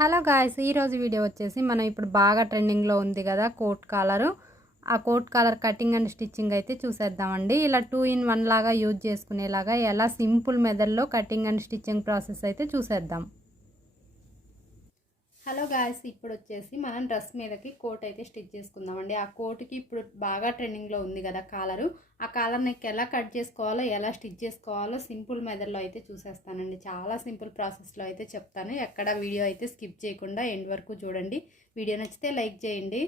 Hello guys, ఈరోజు video వచ్చేసి మనం ఇప్పుడు బాగా ట్రెండింగ్లో ఉంది కదా కోట్ కాలరు. ఆ coat collar cutting and stitching అయితే చూసేద్దామండి. ఇలా 2-in-1 లాగా యూజ్ చేసుకునేలాగా ఎలా సింపుల్ మెథడ్లో కటింగ్ అండ్ స్టిచ్చింగ్ ప్రాసెస్ అయితే చూసేద్దాం. హలో గాయ్స్, ఇప్పుడు వచ్చేసి మనం డ్రెస్ మీదకి కోట్ అయితే స్టిచ్ చేసుకుందామండి. ఆ కోట్కి ఇప్పుడు బాగా ట్రెండింగ్లో ఉంది కదా కాలరు. ఆ కాలర్ నెక్ ఎలా కట్ చేసుకోవాలో, ఎలా స్టిచ్ చేసుకోవాలో సింపుల్ మెథడ్లో అయితే చూసేస్తానండి. చాలా సింపుల్ ప్రాసెస్లో అయితే చెప్తాను. ఎక్కడ వీడియో అయితే స్కిప్ చేయకుండా ఎండ్ వరకు చూడండి. వీడియో నచ్చితే లైక్ చేయండి.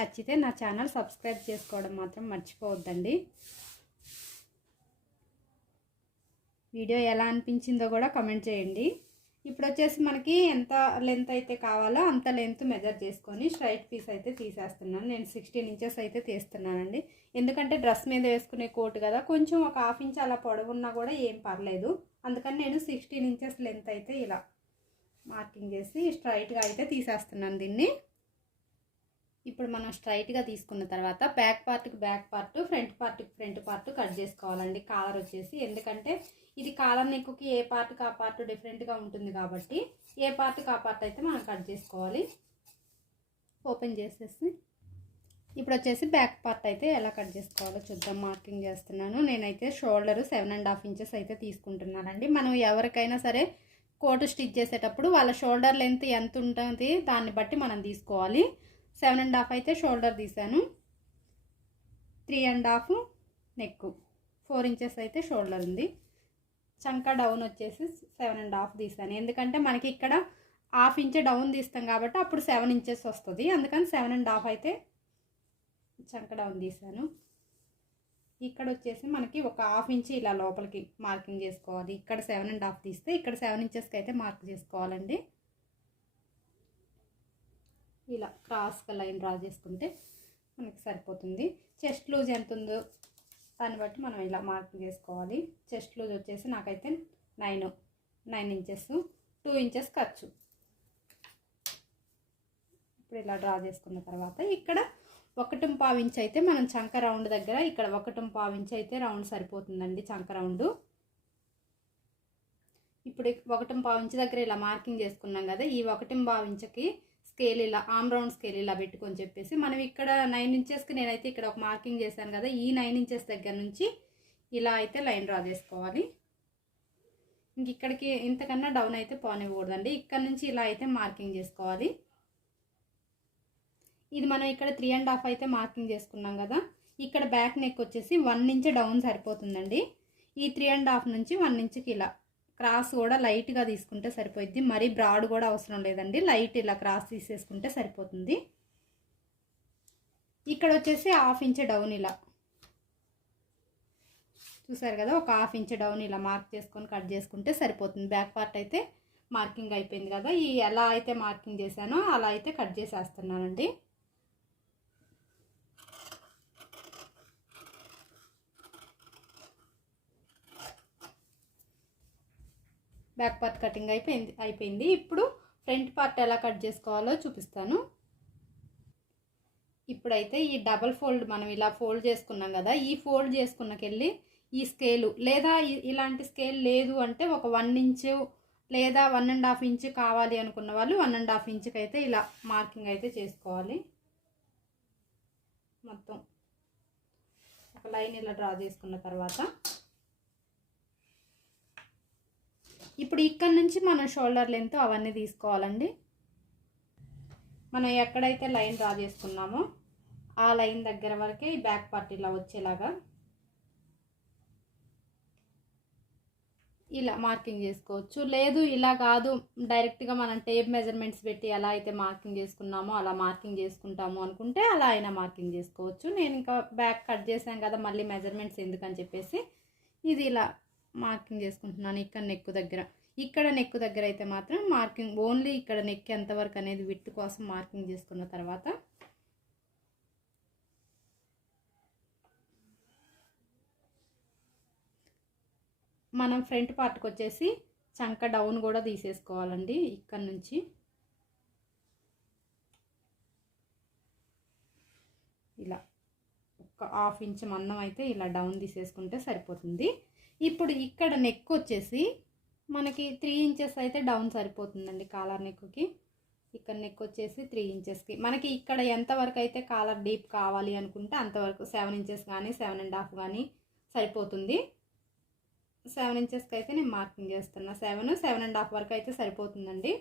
నచ్చితే నా ఛానల్ సబ్స్క్రైబ్ చేసుకోవడం మాత్రం మర్చిపోవద్దండి. వీడియో ఎలా అనిపించిందో కూడా కమెంట్ చేయండి. ఇప్పుడు వచ్చేసి మనకి ఎంత లెంత్ అయితే కావాలో అంత లెంత్ మెజర్ చేసుకొని స్ట్రైట్ పీస్ అయితే తీసేస్తున్నాను. నేను 16 ఇంచెస్ అయితే తీస్తున్నానండి. ఎందుకంటే డ్రెస్ మీద వేసుకునే కోట్ కదా, కొంచెం ఒక 1/2 ఇంచ్ అలా పొడవున్నా కూడా ఏం పర్లేదు. అందుకని నేను 16 ఇంచెస్ లెంత్ అయితే ఇలా మార్కింగ్ చేసి స్ట్రైట్గా అయితే తీసేస్తున్నాను దీన్ని. ఇప్పుడు మనం స్ట్రైట్గా తీసుకున్న తర్వాత బ్యాక్ పార్ట్కి బ్యాక్ పార్ట్, ఫ్రంట్ పార్ట్కి ఫ్రంట్ పార్ట్ కట్ చేసుకోవాలండి. కాలర్ వచ్చేసి ఎందుకంటే ఇది కాలర్ నెక్కి ఏ పార్ట్కి ఆ పార్ట్ డిఫరెంట్గా ఉంటుంది కాబట్టి ఏ పార్ట్కి ఆ పార్ట్ అయితే మనం కట్ చేసుకోవాలి. ఓపెన్ చేసేసి ఇప్పుడు వచ్చేసి బ్యాక్ పార్ట్ అయితే ఎలా కట్ చేసుకోవాలో చూద్దాం. మార్కింగ్ చేస్తున్నాను. నేనైతే షోల్డర్ 7.5 ఇంచెస్ అయితే తీసుకుంటున్నానండి. మనం ఎవరికైనా సరే కోట్ స్టిచ్ చేసేటప్పుడు వాళ్ళ షోల్డర్ లెంత్ ఎంత ఉంటుంది దాన్ని బట్టి మనం తీసుకోవాలి. 7.5 అయితే షోల్డర్ తీసాను. 3.5 నెక్, 4 ఇంచెస్ అయితే షోల్డర్ ఉంది. చంక డౌన్ వచ్చేసి 7.5 తీసాను. ఎందుకంటే మనకి ఇక్కడ 1/2 ఇంచ్ డౌన్ తీస్తాం కాబట్టి అప్పుడు 7 ఇంచెస్ వస్తుంది. అందుకని 7.5 అయితే చంక డౌన్ తీసాను. ఇక్కడ వచ్చేసి మనకి ఒక 1/2 ఇంచ్ ఇలా లోపలికి మార్కింగ్ చేసుకోవాలి. ఇక్కడ 7.5 తీస్తే ఇక్కడ 7 ఇంచెస్కి అయితే మార్క్ చేసుకోవాలండి. ఇలా క్రాస్గా లైన్ డ్రా చేసుకుంటే మనకి సరిపోతుంది. చెస్ట్ లూజ్ ఎంత ఉందో దాన్ని బట్టి మనం ఇలా మార్క్ చేసుకోవాలి. చెస్ట్ లూజ్ వచ్చేసి నాకైతే 9 ఇంచెస్, 2 ఇంచెస్ ఖర్చు. ఇప్పుడు ఇలా డ్రా చేసుకున్న తర్వాత ఇక్కడ 1.5 ఇంచ్ అయితే మనం చంక రౌండ్ దగ్గర ఇక్కడ 1.5 ఇంచ్ అయితే రౌండ్ సరిపోతుందండి. చంక రౌండ్ ఇప్పుడు 1.5 ఇంచ్ దగ్గర ఇలా మార్కింగ్ చేసుకున్నాం కదా, ఈ 1.5 ఇంచుకి స్కేల్ ఇలా ఆమ్ రౌండ్ స్కేల్ ఇలా పెట్టుకొని చెప్పేసి మనం ఇక్కడ 9 ఇంచెస్కి నేనైతే ఇక్కడ ఒక మార్కింగ్ చేశాను కదా, ఈ 9 ఇంచెస్ దగ్గర నుంచి ఇలా అయితే లైన్ డ్రా చేసుకోవాలి. ఇంక ఇక్కడికి ఇంతకన్నా డౌన్ అయితే పోనివ్వకూడదండి. ఇక్కడ నుంచి ఇలా అయితే మార్కింగ్ చేసుకోవాలి. ఇది మనం ఇక్కడ 3.5 అయితే మార్కింగ్ చేసుకున్నాం కదా, ఇక్కడ బ్యాక్ నెక్ వచ్చేసి 1 ఇంచ్ డౌన్ సరిపోతుందండి. ఈ 3.5 నుంచి 1 ఇంచ్కి ఇలా క్రాస్ కూడా లైట్గా తీసుకుంటే సరిపోద్ది. మరీ బ్రాడ్ కూడా అవసరం లేదండి. లైట్ ఇలా క్రాస్ తీసేసుకుంటే సరిపోతుంది. ఇక్కడ వచ్చేసి 1/2 ఇంచ్ డౌన్ ఇలా చూసారు కదా, ఒక 1/2 ఇంచ్ డౌన్ ఇలా మార్క్ చేసుకొని కట్ చేసుకుంటే సరిపోతుంది. బ్యాక్ పార్ట్ అయితే మార్కింగ్ అయిపోయింది కదా, ఈ ఎలా అయితే మార్కింగ్ చేశానో అలా అయితే కట్ చేసేస్తున్నానండి. బ్యాక్ పార్ట్ కటింగ్ అయిపోయింది. ఇప్పుడు ఫ్రంట్ పార్ట్ ఎలా కట్ చేసుకోవాలో చూపిస్తాను. ఇప్పుడైతే ఈ డబల్ ఫోల్డ్ మనం ఇలా ఫోల్డ్ చేసుకున్నాం కదా, ఈ ఫోల్డ్ చేసుకున్నకెళ్ళి ఈ స్కేలు లేదా ఇలాంటి స్కేల్ లేదు అంటే ఒక 1 ఇంచు లేదా 1.5 ఇంచు కావాలి అనుకున్న వాళ్ళు 1.5 ఇంచుకి అయితే ఇలా మార్కింగ్ అయితే చేసుకోవాలి. మొత్తం ఒక లైన్ ఇలా డ్రా చేసుకున్న తర్వాత ఇప్పుడు ఇక్కడ నుంచి మనం షోల్డర్ లెంత్ అవన్నీ తీసుకోవాలండి. మనం ఎక్కడైతే లైన్ డ్రా చేసుకున్నామో ఆ లైన్ దగ్గర వరకే ఈ బ్యాక్ పార్ట్ ఇలా వచ్చేలాగా ఇలా మార్కింగ్ చేసుకోవచ్చు. లేదు ఇలా కాదు, డైరెక్ట్గా మనం టేప్ మెజర్మెంట్స్ పెట్టి ఎలా అయితే మార్కింగ్ చేసుకున్నామో అలా మార్కింగ్ చేసుకుంటాము అనుకుంటే అలా అయినా మార్కింగ్ చేసుకోవచ్చు. నేను ఇంకా బ్యాక్ కట్ చేశాను కదా, మళ్ళీ మెజర్మెంట్స్ ఎందుకని చెప్పేసి ఇది ఇలా మార్కింగ్ చేసుకుంటున్నాను. ఇక్కడ నెక్ దగ్గర అయితే మాత్రం మార్కింగ్ ఓన్లీ ఇక్కడ నెక్ ఎంతవరకు అనేది విడ్త్ కోసం మార్కింగ్ చేసుకున్న తర్వాత మనం ఫ్రంట్ పార్ట్కి వచ్చేసి చంక డౌన్ కూడా తీసేసుకోవాలండి. ఇక్కడ నుంచి ఇలా ఒక 1/2 ఇంచ్ మందం అయితే ఇలా డౌన్ తీసేసుకుంటే సరిపోతుంది. ఇప్పుడు ఇక్కడ నెక్ వచ్చేసి మనకి 3 ఇంచెస్ అయితే డౌన్ సరిపోతుందండి కాలర్ నెక్కి. ఇక్కడ నెక్ వచ్చేసి 3 ఇంచెస్కి. మనకి ఇక్కడ ఎంతవరకు అయితే కాలర్ డీప్ కావాలి అనుకుంటే అంతవరకు 7 ఇంచెస్ కానీ 7.5 కానీ సరిపోతుంది. 7 ఇంచెస్కి అయితే నేను మార్కింగ్ చేస్తున్నా. 7.5 వరకు అయితే సరిపోతుందండి.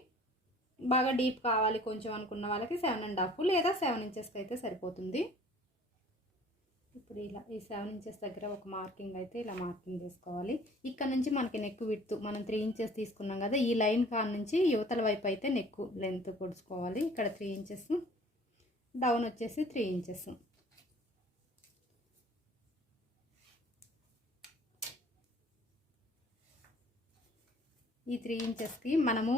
బాగా డీప్ కావాలి కొంచెం అనుకున్న వాళ్ళకి 7.5 లేదా 7 ఇంచెస్కి అయితే సరిపోతుంది. ఇప్పుడు ఇలా ఈ 7 ఇంచెస్ దగ్గర ఒక మార్కింగ్ అయితే ఇలా మార్కింగ్ చేసుకోవాలి. ఇక్కడ నుంచి మనకి నెక్ విడ్త్ మనం 3 ఇంచెస్ తీసుకున్నాం కదా, ఈ లైన్ కాడ నుంచి యువతల వైపు అయితే నెక్ లెంత్ కొడుచుకోవాలి. ఇక్కడ 3 ఇంచెస్, డౌన్ వచ్చేసి 3 ఇంచెస్. ఈ 3 ఇంచెస్కి మనము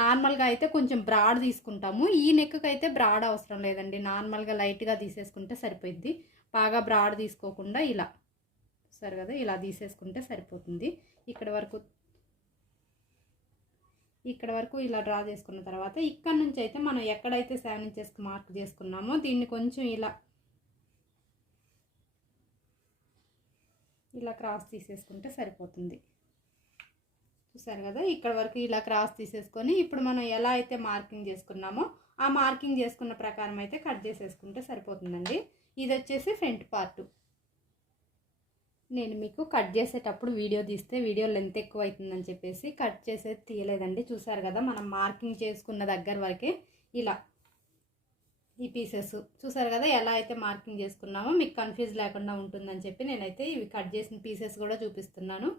నార్మల్గా అయితే కొంచెం బ్రాడ్ తీసుకుంటాము. ఈ నెక్కి అయితే బ్రాడ్ అవసరం లేదండి, నార్మల్గా లైట్గా తీసేసుకుంటే సరిపోద్ది. బాగా బ్రాడ్ తీసుకోకుండా ఇలా సరే కదా, ఇలా తీసేసుకుంటే సరిపోతుంది. ఇక్కడ వరకు ఇలా డ్రా చేసుకున్న తర్వాత ఇక్కడ నుంచి అయితే మనం ఎక్కడైతే 7 ఇంచెస్కి మార్క్ చేసుకున్నామో దీన్ని కొంచెం ఇలా క్రాస్ తీసేసుకుంటే సరిపోతుంది. చూసారు కదా, ఇక్కడ వరకు ఇలా క్రాస్ తీసేసుకొని ఇప్పుడు మనం ఎలా అయితే మార్కింగ్ చేసుకున్నామో ఆ మార్కింగ్ చేసుకున్న ప్రకారం అయితే కట్ చేసేసుకుంటే సరిపోతుందండి. ఇది వచ్చేసి ఫ్రంట్ పార్ట్. నేను మీకు కట్ చేసేటప్పుడు వీడియో తీస్తే వీడియో లెంత్ ఎక్కువ అవుతుందని చెప్పేసి కట్ చేసేది తీయలేదండి. చూసారు కదా, మనం మార్కింగ్ చేసుకున్న దగ్గర వరకే ఇలా ఈ పీసెస్ చూసారు కదా ఎలా అయితే మార్కింగ్ చేసుకున్నామో మీకు కన్ఫ్యూజ్ లేకుండా ఉంటుందని చెప్పి నేనైతే ఇవి కట్ చేసిన పీసెస్ కూడా చూపిస్తున్నాను.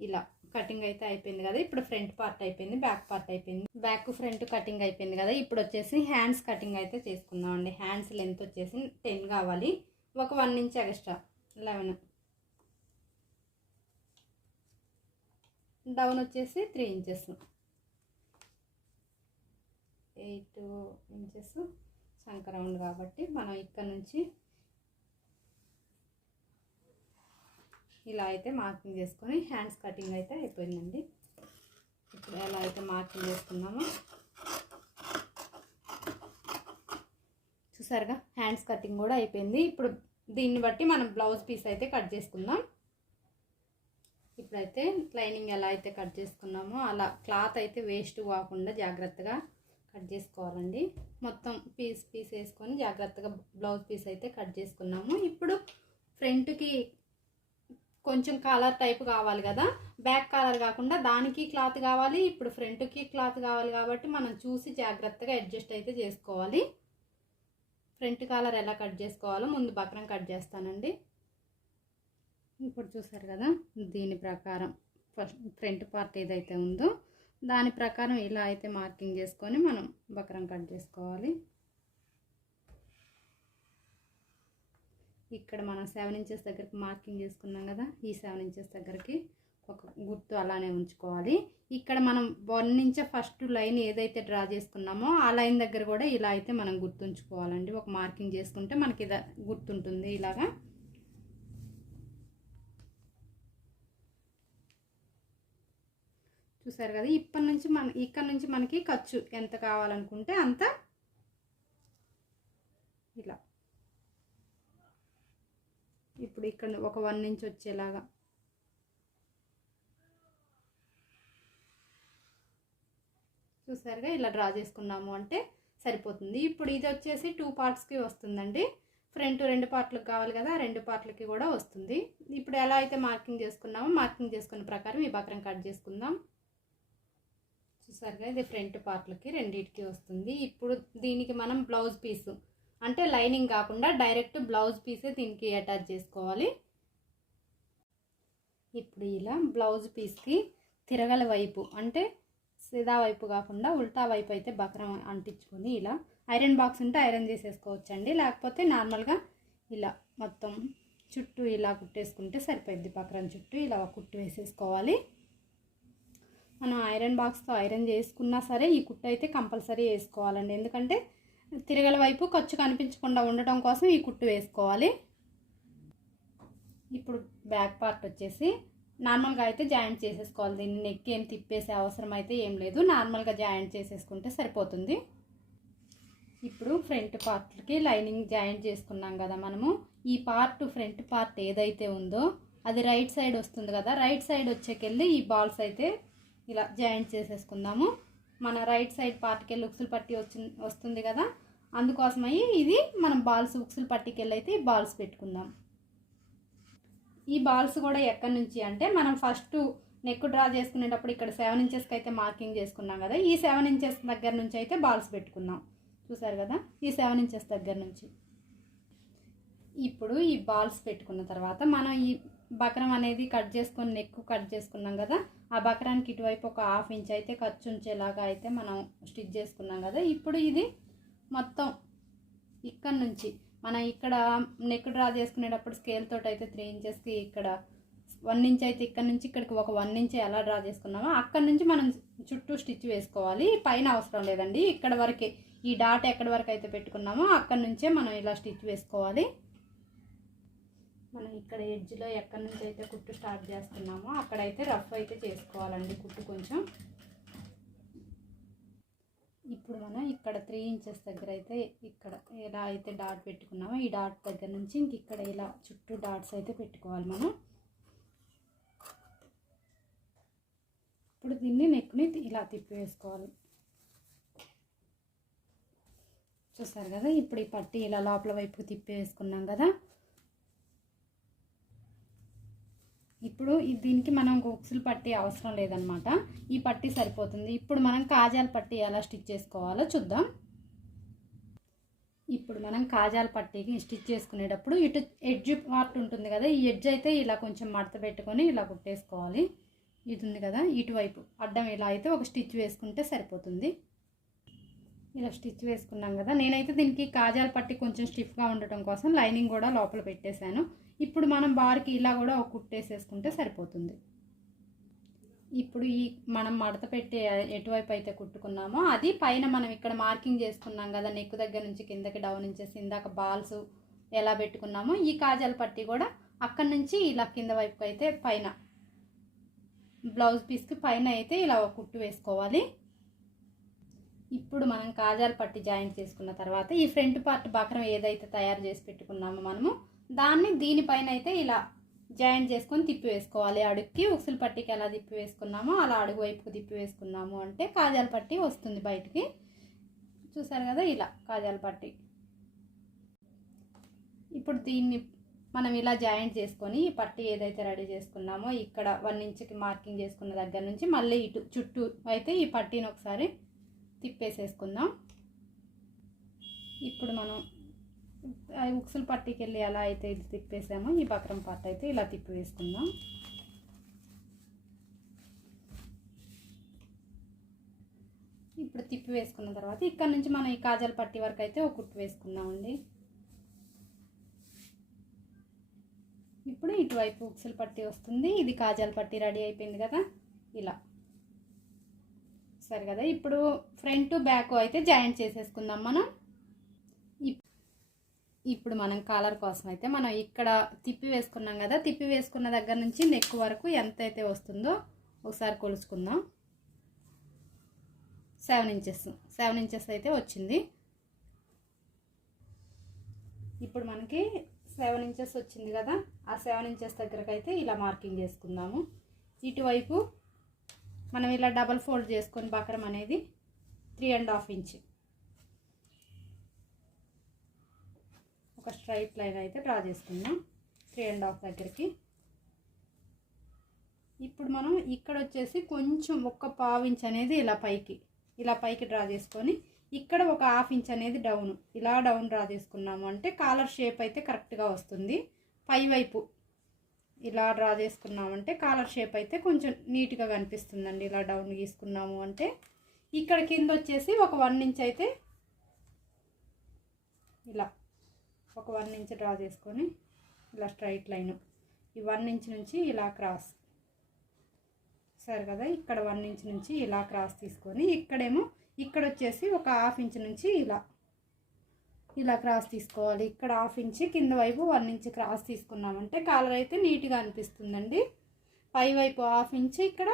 ఇలా కటింగ్ అయితే అయిపోయింది కదా. ఇప్పుడు ఫ్రంట్ పార్ట్ అయిపోయింది, బ్యాక్ పార్ట్ అయిపోయింది. బ్యాక్ ఫ్రంట్ కటింగ్ అయిపోయింది కదా. ఇప్పుడు వచ్చేసి హ్యాండ్స్ కటింగ్ అయితే చేసుకుందాం అండి. హ్యాండ్స్ లెంత్ వచ్చేసి 10 కావాలి, ఒక 1 ఇంచ్ ఎక్స్ట్రా 11, డౌన్ వచ్చేసి 3 ఇంచెస్, 8 ఇంచెస్ సంక రౌండ్ కాబట్టి మనం ఇక్కడ నుంచి ఇలా అయితే మార్కింగ్ చేసుకొని హ్యాండ్స్ కటింగ్ అయితే అయిపోయిందండి. ఇప్పుడు ఎలా అయితే మార్కింగ్ చేసుకున్నామో చూసారుగా, హ్యాండ్స్ కటింగ్ కూడా అయిపోయింది. ఇప్పుడు దీన్ని బట్టి మనం బ్లౌజ్ పీస్ అయితే కట్ చేసుకుందాం. ఇప్పుడైతే లైనింగ్ ఎలా అయితే కట్ చేసుకున్నామో అలా క్లాత్ అయితే వేస్ట్ కాకుండా జాగ్రత్తగా కట్ చేసుకోవాలండి. మొత్తం పీస్ వేసుకొని జాగ్రత్తగా బ్లౌజ్ పీస్ అయితే కట్ చేసుకున్నాము. ఇప్పుడు ఫ్రంట్కి కొంచెం కాలర్ టైప్ కావాలి కదా, బ్యాక్ కాలర్ కాకుండా దానికి క్లాత్ కావాలి, ఇప్పుడు ఫ్రంట్కి క్లాత్ కావాలి కాబట్టి మనం చూసి జాగ్రత్తగా అడ్జస్ట్ అయితే చేసుకోవాలి. ఫ్రంట్ కాలర్ ఎలా కట్ చేసుకోవాలో ముందు బక్రం కట్ చేస్తానండి. ఇప్పుడు చూసారు కదా, దీని ప్రకారం ఫస్ట్ ఫ్రంట్ పార్ట్ ఏదైతే ఉందో దాని ప్రకారం ఇలా అయితే మార్కింగ్ చేసుకొని మనం బక్రం కట్ చేసుకోవాలి. ఇక్కడ మనం 7 ఇంచెస్ దగ్గరికి మార్కింగ్ చేసుకున్నాం కదా, ఈ 7 ఇంచెస్ దగ్గరికి ఒక గుర్తు అలానే ఉంచుకోవాలి. ఇక్కడ మనం 1 ఇంచ్ ఫస్ట్ లైన్ ఏదైతే డ్రా చేసుకున్నామో ఆ లైన్ దగ్గర కూడా ఇలా అయితే మనం గుర్తుంచుకోవాలండి. ఒక మార్కింగ్ చేసుకుంటే మనకి ఇది గుర్తుంటుంది ఇలాగా. చూసారు కదా, ఇక్కడ నుంచి మనకి ఖర్చు ఎంత కావాలనుకుంటే అంత ఇలా ఇప్పుడు ఇక్కడ ఒక 1 ఇంచ్ వచ్చేలాగా చూసారుగా ఇలా డ్రా చేసుకున్నాము అంటే సరిపోతుంది. ఇప్పుడు ఇది వచ్చేసి 2 పార్ట్స్కి వస్తుందండి. ఫ్రంట్ 2 పార్ట్లకు కావాలి కదా, 2 పార్ట్లకి కూడా వస్తుంది. ఇప్పుడు ఎలా అయితే మార్కింగ్ చేసుకున్నామో మార్కింగ్ చేసుకున్న ప్రకారం ఈ బక్రం కట్ చేసుకుందాం. చూసారుగా, ఇది ఫ్రంట్ పార్ట్లకి రెండింటికి వస్తుంది. ఇప్పుడు దీనికి మనం బ్లౌజ్ పీసు అంటే లైనింగ్ కాకుండా డైరెక్ట్ బ్లౌజ్ పీసే దీనికి అటాచ్ చేసుకోవాలి. ఇప్పుడు ఇలా బ్లౌజ్ పీస్కి తిరగల వైపు అంటే సిదా వైపు కాకుండా ఉల్టా వైపు అయితే బక్రం అంటించుకొని ఇలా ఐరన్ బాక్స్ ఉంటే ఐరన్ చేసేసుకోవచ్చండి, లేకపోతే నార్మల్గా ఇలా మొత్తం చుట్టూ ఇలా కుట్టేసుకుంటే సరిపోద్ది. బక్రం చుట్టూ ఇలా కుట్టు వేసేసుకోవాలి. మనం ఐరన్ బాక్స్తో ఐరన్ చేసుకున్నా సరే ఈ కుట్టు అయితే కంపల్సరీ వేసుకోవాలండి, ఎందుకంటే తిరగల వైపు ఖర్చు కనిపించకుండా ఉండటం కోసం ఈ కుట్టు వేసుకోవాలి. ఇప్పుడు బ్యాక్ పార్ట్ వచ్చేసి నార్మల్గా అయితే జాయింట్ చేసేసుకోవాలి. దీన్ని నెక్ ఏం తిప్పేసే అవసరం అయితే ఏం లేదు, నార్మల్గా జాయింట్ చేసేసుకుంటే సరిపోతుంది. ఇప్పుడు ఫ్రంట్ పార్ట్కి లైనింగ్ జాయింట్ చేసుకున్నాం కదా మనము, ఈ పార్ట్ ఫ్రంట్ పార్ట్ ఏదైతే ఉందో అది రైట్ సైడ్ వస్తుంది కదా, రైట్ సైడ్ వచ్చేకెళ్ళి ఈ బాల్స్ అయితే ఇలా జాయింట్ చేసేసుకుందాము. మన రైట్ సైడ్ పార్ట్కి వెళ్ళి ఉక్సులు పట్టి వస్తుంది కదా, అందుకోసమై ఇది మనం బాల్స్ ఉక్సులు పట్టికి వెళ్ళి అయితే ఈ బాల్స్ పెట్టుకుందాం. ఈ బాల్స్ కూడా ఎక్కడి నుంచి అంటే మనం ఫస్ట్ నెక్ డ్రా చేసుకునేటప్పుడు ఇక్కడ 7 ఇంచెస్కి అయితే మార్కింగ్ చేసుకున్నాం కదా, ఈ 7 ఇంచెస్ దగ్గర నుంచి అయితే బాల్స్ పెట్టుకున్నాం. చూసారు కదా, ఈ 7 ఇంచెస్ దగ్గర నుంచి. ఇప్పుడు ఈ బాల్స్ పెట్టుకున్న తర్వాత మనం ఈ బక్రం అనేది కట్ చేసుకొని నెక్ కట్ చేసుకున్నాం కదా, ఆ బక్రానికి ఇటువైపు ఒక 1/2 ఇంచ్ అయితే ఖర్చు ఉంచేలాగా అయితే మనం స్టిచ్ చేసుకున్నాం కదా. ఇప్పుడు ఇది మొత్తం ఇక్కడ నుంచి మనం ఇక్కడ నెక్ డ్రా చేసుకునేటప్పుడు స్కేల్ తోటి అయితే 3 ఇంచెస్కి ఇక్కడ 1 ఇంచ్ అయితే ఇక్కడ నుంచి ఇక్కడికి ఒక 1 ఇంచ్ ఎలా డ్రా చేసుకున్నామో అక్కడ నుంచి మనం చుట్టూ స్టిచ్ వేసుకోవాలి. పైన అవసరం లేదండి, ఇక్కడ వరకే ఈ డాట్ ఎక్కడి వరకు అయితే పెట్టుకున్నామో అక్కడ నుంచే మనం ఇలా స్టిచ్ వేసుకోవాలి. మనం ఇక్కడ ఎడ్జ్లో ఎక్కడి నుంచి అయితే కుట్టు స్టార్ట్ చేస్తున్నామో అక్కడైతే రఫ్ అయితే చేసుకోవాలండి కుట్టు కొంచెం. ఇప్పుడు మనం ఇక్కడ 3 ఇంచెస్ దగ్గర అయితే ఇక్కడ ఎలా అయితే డాట్ పెట్టుకున్నామో ఈ డాట్ దగ్గర నుంచి ఇంక ఇక్కడ ఇలా చుట్టూ డాట్స్ అయితే పెట్టుకోవాలి మనం. ఇప్పుడు దీన్ని నెక్ని ఇలా తిప్పి వేసుకోవాలి. చూసారు కదా, ఇప్పుడు ఈ పట్టి ఇలా లోపల వైపు తిప్పి వేసుకున్నాం కదా. ఇప్పుడు దీనికి మనం ఉక్సులు పట్టి అవసరం లేదనమాట, ఈ పట్టి సరిపోతుంది. ఇప్పుడు మనం కాజాల పట్టి ఎలా స్టిచ్ చేసుకోవాలో చూద్దాం. ఇప్పుడు మనం కాజాల పట్టీకి స్టిచ్ చేసుకునేటప్పుడు ఇటు ఎడ్జ్ పార్ట్ ఉంటుంది కదా, ఈ ఎడ్జ్ అయితే ఇలా కొంచెం మడత పెట్టుకొని ఇలా కుట్టేసుకోవాలి. ఇది ఉంది కదా, ఇటువైపు అడ్డం ఇలా అయితే ఒక స్టిచ్ వేసుకుంటే సరిపోతుంది. ఇలా స్టిచ్ వేసుకున్నాం కదా, నేనైతే దీనికి కాజాల పట్టి కొంచెం స్టిఫ్గా ఉండటం కోసం లైనింగ్ కూడా లోపల పెట్టేశాను. ఇప్పుడు మనం బార్కి ఇలా కూడా ఒక కుట్టేసేసుకుంటే సరిపోతుంది. ఇప్పుడు ఈ మనం మడత పెట్టి ఎటువైపు అయితే కుట్టుకున్నామో అది పైన మనం ఇక్కడ మార్కింగ్ చేసుకున్నాం కదా, నెక్ దగ్గర నుంచి కిందకి డౌన్ ఇంచేసి ఇందాక బాల్స్ ఎలా పెట్టుకున్నామో ఈ కాజాల పట్టి కూడా అక్కడి నుంచి ఇలా కింద వైపుకి అయితే పైన బ్లౌజ్ పీస్కి పైన అయితే ఇలా ఒక కుట్టు వేసుకోవాలి. ఇప్పుడు మనం కాజాల పట్టి జాయింట్ చేసుకున్న తర్వాత ఈ ఫ్రంట్ పార్ట్ బక్రం ఏదైతే తయారు చేసి పెట్టుకున్నామో మనము దాన్ని దీనిపైన అయితే ఇలా జాయింట్ చేసుకొని తిప్పి వేసుకోవాలి. అడుగుకి ఉక్సులు పట్టికి ఎలా తిప్పి వేసుకున్నామో అలా అడుగు వైపుకు తిప్పి వేసుకున్నాము అంటే కాజాల పట్టి వస్తుంది బయటికి. చూసారు కదా, ఇలా కాజాల పట్టి. ఇప్పుడు దీన్ని మనం ఇలా జాయింట్ చేసుకొని ఈ పట్టి ఏదైతే రెడీ చేసుకున్నామో ఇక్కడ 1 ఇంచ్కి మార్కింగ్ చేసుకున్న దగ్గర నుంచి మళ్ళీ ఇటు చుట్టూ అయితే ఈ పట్టీని ఒకసారి తిప్పేసేసుకుందాం. ఇప్పుడు మనం ఉక్సులు పట్టీకి వెళ్ళి ఎలా అయితే ఇది తిప్పేసామో ఈ బక్రం పార్ట్ అయితే ఇలా తిప్పి వేసుకుందాం. ఇప్పుడు తిప్పి వేసుకున్న తర్వాత ఇక్కడ నుంచి మనం ఈ కాజాల పట్టీ వరకు అయితే ఒక కుట్టు వేసుకుందామండి. ఇప్పుడు ఇటువైపు ఉక్సులు పట్టీ వస్తుంది, ఇది కాజాల పట్టీ రెడీ అయిపోయింది కదా ఇలా. సరే కదా, ఇప్పుడు ఫ్రంట్ బ్యాక్ అయితే జాయింట్ చేసేసుకుందాం మనం. ఇప్పుడు మనం కాలర్ కోసం అయితే మనం ఇక్కడ తిప్పి వేసుకున్నాం కదా, తిప్పి వేసుకున్న దగ్గర నుంచి నెక్ వరకు ఎంత అయితే వస్తుందో ఒకసారి కొలుచుకుందాం. 7 ఇంచెస్ అయితే వచ్చింది. ఇప్పుడు మనకి 7 ఇంచెస్ వచ్చింది కదా, ఆ 7 ఇంచెస్ దగ్గరకు అయితే ఇలా మార్కింగ్ చేసుకుందాము. ఇటువైపు మనం ఇలా డబల్ ఫోల్డ్ చేసుకొని బక్రం అనేది 3.5 ఇంచ్ ఒక స్ట్రైట్ లైన్ అయితే డ్రా చేసుకుందాం 3.5 దగ్గరికి. ఇప్పుడు మనం ఇక్కడ వచ్చేసి కొంచెం ఒక 1/2 ఇంచ్ అనేది ఇలా పైకి డ్రా చేసుకొని ఇక్కడ ఒక 1/2 ఇంచ్ అనేది ఇలా డౌన్ డ్రా చేసుకున్నాము అంటే కాలర్ షేప్ అయితే కరెక్ట్గా వస్తుంది. పై వైపు ఇలా డ్రా చేసుకున్నామంటే కాలర్ షేప్ అయితే కొంచెం నీట్గా కనిపిస్తుందండి. ఇలా డౌన్ గీసుకున్నాము అంటే ఇక్కడ కింద వచ్చేసి ఒక 1 ఇంచ్ అయితే ఇలా ఒక 1 ఇంచ్ డ్రా చేసుకొని ఇలా స్ట్రైట్ లైన్ ఈ 1 ఇంచ్ నుంచి ఇలా క్రాస్. సరే కదా, ఇక్కడ 1 ఇంచ్ నుంచి ఇలా క్రాస్ తీసుకొని ఇక్కడేమో ఇక్కడ వచ్చేసి ఒక 1/2 ఇంచ్ నుంచి ఇలా క్రాస్ తీసుకోవాలి. ఇక్కడ 1/2 ఇంచ్ కింద వైపు 1 ఇంచ్ క్రాస్ తీసుకున్నామంటే కాలర్ అయితే నీట్గా అనిపిస్తుందండి. పై వైపు 1/2 ఇంచ్, ఇక్కడ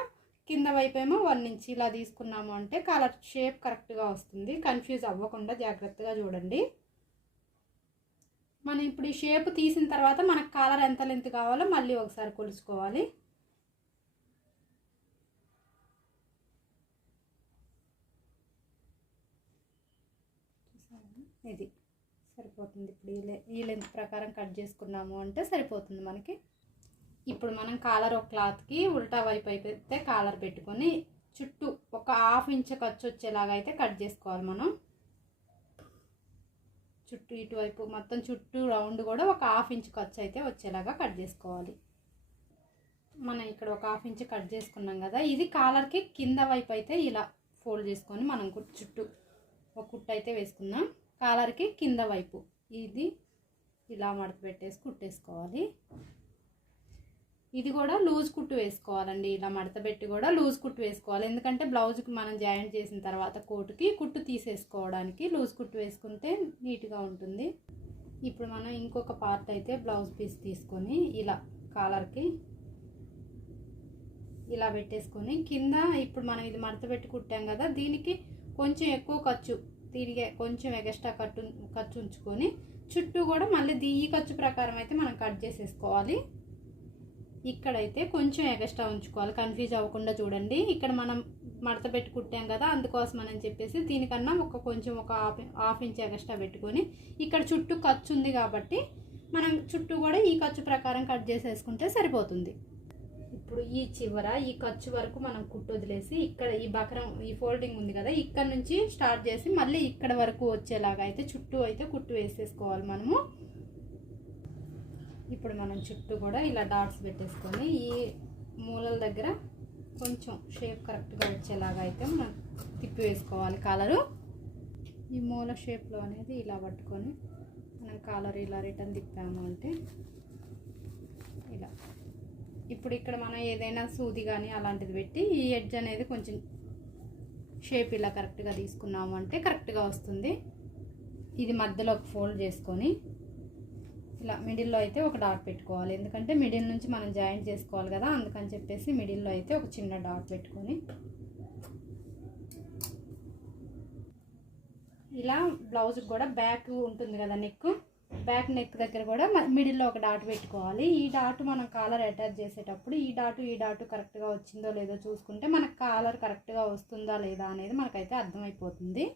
కింద వైపు ఏమో 1 ఇంచ్ ఇలా తీసుకున్నాము అంటే కాలర్ షేప్ కరెక్ట్గా వస్తుంది. కన్ఫ్యూజ్ అవ్వకుండా జాగ్రత్తగా చూడండి. మనం ఇప్పుడు ఈ షేప్ తీసిన తర్వాత మనకు కాలర్ ఎంత లెంత్ కావాలో మళ్ళీ ఒకసారి కొలుచుకోవాలి. ఇది సరిపోతుంది. ఇప్పుడు ఈ లెంత్ ప్రకారం కట్ చేసుకున్నాము అంటే సరిపోతుంది మనకి. ఇప్పుడు మనం కాలర్ ఒక క్లాత్కి ఉల్టా వైపు అయితే కాలర్ పెట్టుకొని చుట్టూ ఒక 1/2 ఇంచ్ ఖర్చు వచ్చేలాగా అయితే కట్ చేసుకోవాలి. మనం చుట్టూ ఇటువైపు మొత్తం చుట్టూ రౌండ్ కూడా ఒక 1/2 ఇంచ్ ఖర్చు అయితే వచ్చేలాగా కట్ చేసుకోవాలి. మనం ఇక్కడ ఒక 1/2 ఇంచ్ కట్ చేసుకున్నాం కదా, ఇది కాలర్కి కింద వైపు అయితే ఇలా ఫోల్డ్ చేసుకొని మనం చుట్టూ ఒక కుట్టు అయితే వేసుకుందాం. కాలర్కి కింద వైపు ఇది ఇలా మడత పెట్టేసి కుట్టేసుకోవాలి. ఇది కూడా లూజ్ కుట్టు వేసుకోవాలండి. ఇలా మడత పెట్టి కూడా లూజ్ కుట్టు వేసుకోవాలి. ఎందుకంటే బ్లౌజ్కి మనం జాయింట్ చేసిన తర్వాత కోటుకి కుట్టు తీసేసుకోవడానికి లూజ్ కుట్టు వేసుకుంటే నీట్గా ఉంటుంది. ఇప్పుడు మనం ఇంకొక పార్ట్ అయితే బ్లౌజ్ పీస్ తీసుకొని ఇలా కాలర్కి ఇలా పెట్టేసుకొని కింద ఇప్పుడు మనం ఇది మడత పెట్టి కుట్టాం కదా, దీనికి కొంచెం ఎక్కువ ఖర్చు, దీనికి కొంచెం ఎక్స్ట్రా ఖర్చు ఉంచుకొని చుట్టూ కూడా మళ్ళీ ఈ ఖర్చు ప్రకారం అయితే మనం కట్ చేసేసుకోవాలి. ఇక్కడైతే కొంచెం ఎక్స్ట్రా ఉంచుకోవాలి, కన్ఫ్యూజ్ అవ్వకుండా చూడండి. ఇక్కడ మనం మడత పెట్టి కుట్టాం కదా, అందుకోసం అని చెప్పేసి దీనికన్నా కొంచెం ఒక 1/2 ఇంచ్ ఎక్స్ట్రా పెట్టుకొని ఇక్కడ చుట్టూ ఖర్చు ఉంది కాబట్టి మనం చుట్టూ కూడా ఈ ఖర్చు ప్రకారం కట్ చేసేసుకుంటే సరిపోతుంది. ఇప్పుడు ఈ చివర ఈ ఖర్చు వరకు మనం కుట్టు వదిలేసి ఇక్కడ ఈ బకరం ఈ ఫోల్డింగ్ ఉంది కదా, ఇక్కడ నుంచి స్టార్ట్ చేసి మళ్ళీ ఇక్కడ వరకు వచ్చేలాగా అయితే చుట్టూ అయితే కుట్టు వేసేసుకోవాలి మనము. ఇప్పుడు మనం చుట్టూ కూడా ఇలా డాట్స్ పెట్టేసుకొని ఈ మూలల దగ్గర కొంచెం షేప్ కరెక్ట్గా వచ్చేలాగా అయితే మనం తిప్పి వేసుకోవాలి కాలరు. ఈ మూల షేప్లో అనేది ఇలా పట్టుకొని మనం కాలర్ ఇలా రిటర్న్ తిప్పాము అంటే ఇలా. ఇప్పుడు ఇక్కడ మనం ఏదైనా సూది కానీ అలాంటిది పెట్టి ఈ ఎడ్జ్ అనేది కొంచెం షేప్ ఇలా కరెక్ట్గా తీసుకున్నాము అంటే కరెక్ట్గా వస్తుంది. ఇది మధ్యలోకి ఫోల్డ్ చేసుకొని ఇలా మిడిల్లో అయితే ఒక డాట్ పెట్టుకోవాలి. ఎందుకంటే మిడిల్ నుంచి మనం జాయింట్ చేసుకోవాలి కదా, అందుకని చెప్పేసి మిడిల్లో అయితే ఒక చిన్న డాట్ పెట్టుకొని ఇలా బ్లౌజ్కి కూడా బ్యాక్ ఉంటుంది కదా, బ్యాక్ నెక్ దగ్గర కూడా మిడిల్లో ఒక డాట్ పెట్టుకోవాలి. ఈ డాట్ మనం కాలర్ అటాచ్ చేసేటప్పుడు ఈ డాటు కరెక్ట్గా వచ్చిందో లేదో చూసుకుంటే మనకు కాలర్ కరెక్ట్గా వస్తుందా లేదా అనేది మనకైతే అర్థమైపోతుంది.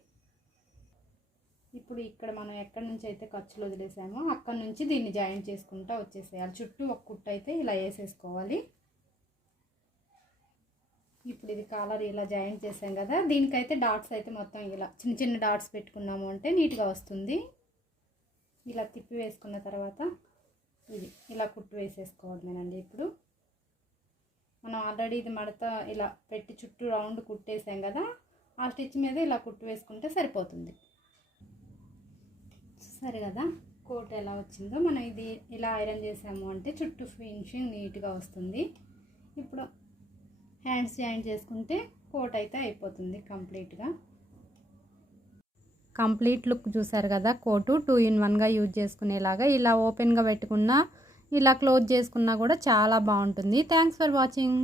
ఇప్పుడు ఇక్కడ మనం ఎక్కడి నుంచి అయితే ఖర్చులు వదిలేసామో అక్కడ నుంచి దీన్ని జాయింట్ చేసుకుంటూ వచ్చేసేయాలి. చుట్టూ ఒక కుట్టు అయితే ఇలా వేసేసుకోవాలి. ఇప్పుడు ఇది కాలర్ ఇలా జాయింట్ చేసాం కదా, దీనికైతే డాట్స్ అయితే మొత్తం ఇలా చిన్న చిన్న డాట్స్ పెట్టుకున్నాము అంటే నీట్గా వస్తుంది. ఇలా తిప్పి వేసుకున్న తర్వాత ఇది ఇలా కుట్టు వేసేసుకోవడమేనండి. ఇప్పుడు మనం ఆల్రెడీ ఇది మడత ఇలా పెట్టి చుట్టూ రౌండ్ కుట్టేసాం కదా, ఆ స్టిచ్ మీద ఇలా కుట్టు వేసుకుంటే సరిపోతుంది. సరే కదా, కోట్ ఎలా వచ్చిందో మనం ఇది ఇలా ఐరన్ చేసాము అంటే చుట్టూ ఫినిషింగ్ నీట్గా వస్తుంది. ఇప్పుడు హ్యాండ్స్ జాయింట్ చేసుకుంటే కోట్ అయితే అయిపోతుంది కంప్లీట్గా. కంప్లీట్ లుక్ చూసారు కదా, కోటు 2 in 1గా యూజ్ చేసుకునేలాగా ఇలా ఓపెన్గా పెట్టుకున్నా ఇలా క్లోజ్ చేసుకున్నా కూడా చాలా బాగుంటుంది. Thanks for watching.